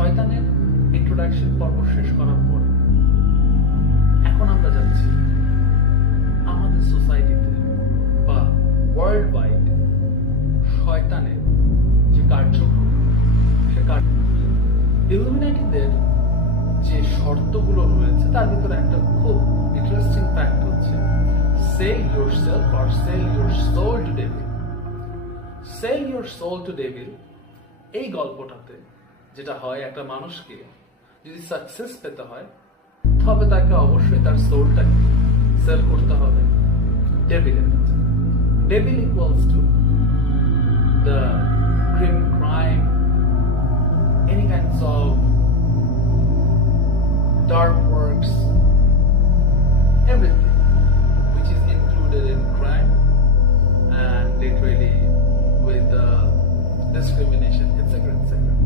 শয়তানের ইন্ট্রোডাকশন পর্ব শেষ করার পর এখন আমরা যাচ্ছি আমাদের সোসাইটিতে বা ওয়ার্ল্ড ওয়াইড শয়তানের যে কার্যক্রম সে ইলুমিনাটিদের যে শর্তগুলো রয়েছে তার ভিতরে একটা খুব ইন্টারেস্টিং ফ্যাক্ট হচ্ছে sell yourself or sell your soul to devil. Sell your soul to devil এই গল্পটাতে যেটা হয়, একটা মানুষকে যদি সাকসেস পেতে হয় তবে তাকে অবশ্যই তার সোলটাকে সেল করতে হবে ডেভিলের কাছে। Devil equals to the crime, any kinds of dark works, everything which is included in crime and literally with discrimination, etc., etc.